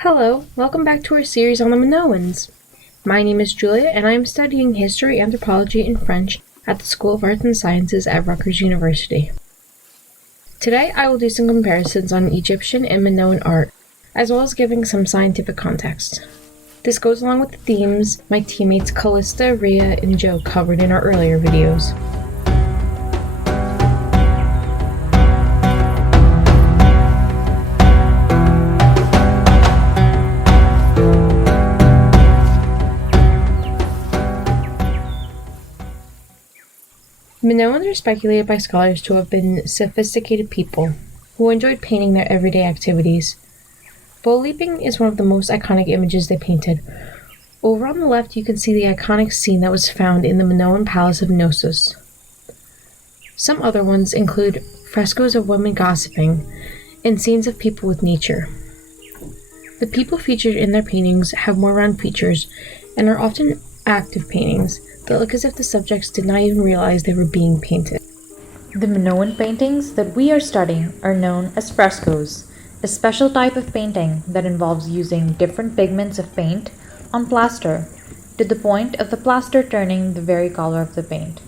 Hello, welcome back to our series on the Minoans. My name is Julia, and I am studying history, anthropology, and French at the School of Arts and Sciences at Rutgers University. Today, I will do some comparisons on Egyptian and Minoan art, as well as giving some scientific context. This goes along with the themes my teammates Callista, Rhea, and Joe covered in our earlier videos. Minoans are speculated by scholars to have been sophisticated people who enjoyed painting their everyday activities. Bull leaping is one of the most iconic images they painted. Over on the left, you can see the iconic scene that was found in the Minoan palace of Knossos. Some other ones include frescoes of women gossiping and scenes of people with nature. The people featured in their paintings have more round features and are often active paintings that look as if the subjects did not even realize they were being painted. The Minoan paintings that we are studying are known as frescoes, a special type of painting that involves using different pigments of paint on plaster, to the point of the plaster turning the very color of the paint.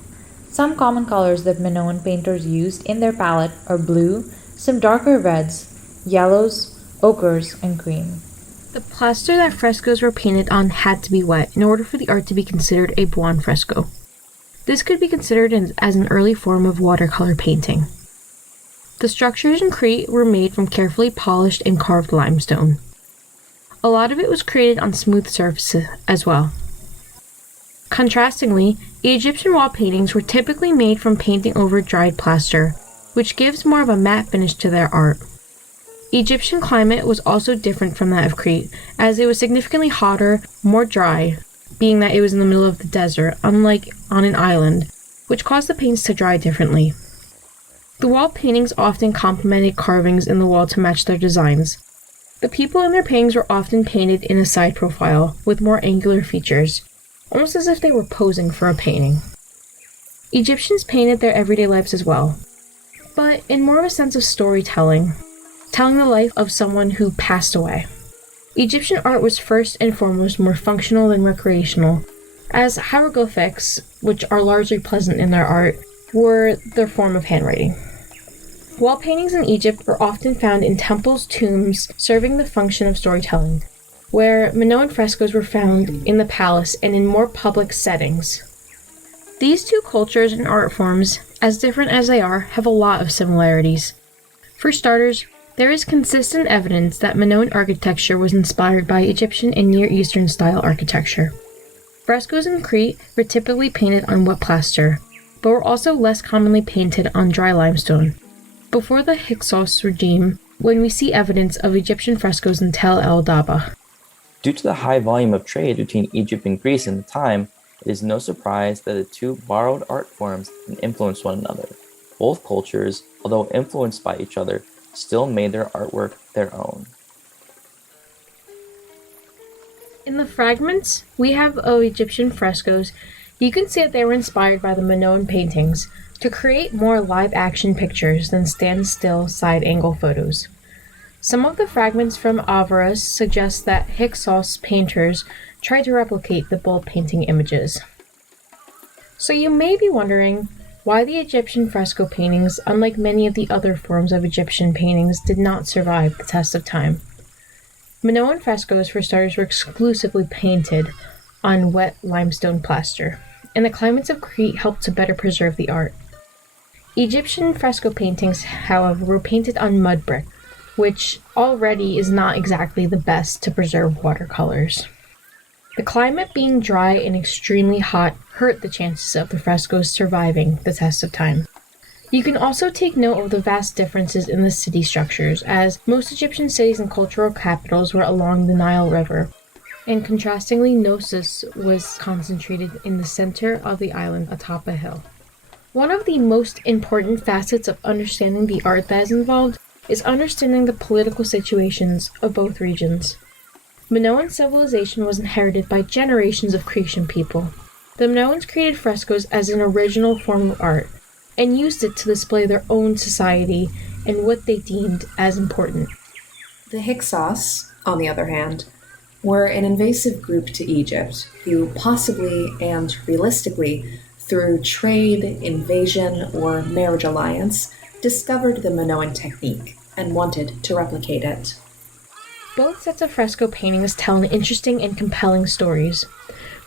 Some common colors that Minoan painters used in their palette are blue, some darker reds, yellows, ochres, and cream. The plaster that frescoes were painted on had to be wet in order for the art to be considered a buon fresco. This could be considered as an early form of watercolor painting. The structures in Crete were made from carefully polished and carved limestone. A lot of it was created on smooth surfaces as well. Contrastingly, Egyptian wall paintings were typically made from painting over dried plaster, which gives more of a matte finish to their art. Egyptian climate was also different from that of Crete, as it was significantly hotter, more dry, being that it was in the middle of the desert, unlike on an island, which caused the paints to dry differently. The wall paintings often complemented carvings in the wall to match their designs. The people in their paintings were often painted in a side profile, with more angular features, almost as if they were posing for a painting. Egyptians painted their everyday lives as well, but in more of a sense of storytelling, telling the life of someone who passed away. Egyptian art was first and foremost more functional than recreational, as hieroglyphics, which are largely pleasant in their art, were their form of handwriting. Wall paintings in Egypt were often found in temples, tombs, serving the function of storytelling, where Minoan frescoes were found in the palace and in more public settings. These two cultures and art forms, as different as they are, have a lot of similarities. For starters, there is consistent evidence that Minoan architecture was inspired by Egyptian and Near Eastern style architecture. Frescoes in Crete were typically painted on wet plaster, but were also less commonly painted on dry limestone. Before the Hyksos regime, when we see evidence of Egyptian frescoes in Tel El Daba. Due to the high volume of trade between Egypt and Greece in the time, it is no surprise that the two borrowed art forms and influenced one another. Both cultures, although influenced by each other, still made their artwork their own. In the fragments we have of Egyptian frescoes, you can see that they were inspired by the Minoan paintings to create more live-action pictures than stand-still side-angle photos. Some of the fragments from Avaros suggest that Hyksos painters tried to replicate the bull painting images. So you may be wondering why the Egyptian fresco paintings, unlike many of the other forms of Egyptian paintings, did not survive the test of time. Minoan frescoes, for starters, were exclusively painted on wet limestone plaster, and the climates of Crete helped to better preserve the art. Egyptian fresco paintings, however, were painted on mud brick, which already is not exactly the best to preserve watercolors. The climate being dry and extremely hot hurt the chances of the frescoes surviving the test of time. You can also take note of the vast differences in the city structures, as most Egyptian cities and cultural capitals were along the Nile River, and contrastingly, Knossos was concentrated in the center of the island atop a hill. One of the most important facets of understanding the art that is involved is understanding the political situations of both regions. Minoan civilization was inherited by generations of Cretan people. The Minoans created frescoes as an original form of art, and used it to display their own society and what they deemed as important. The Hyksos, on the other hand, were an invasive group to Egypt who possibly and realistically, through trade, invasion, or marriage alliance, discovered the Minoan technique and wanted to replicate it. Both sets of fresco paintings tell an interesting and compelling stories.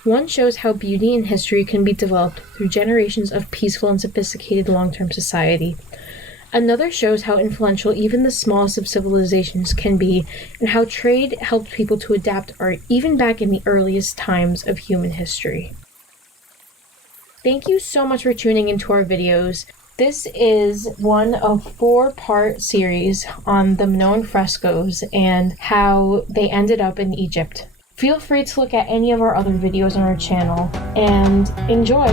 One shows how beauty and history can be developed through generations of peaceful and sophisticated long-term society. Another shows how influential even the smallest of civilizations can be, and how trade helped people to adapt art even back in the earliest times of human history. Thank you so much for tuning into our videos. This is one of 4-part series on the Minoan Frescoes and how they ended up in Egypt. Feel free to look at any of our other videos on our channel and enjoy!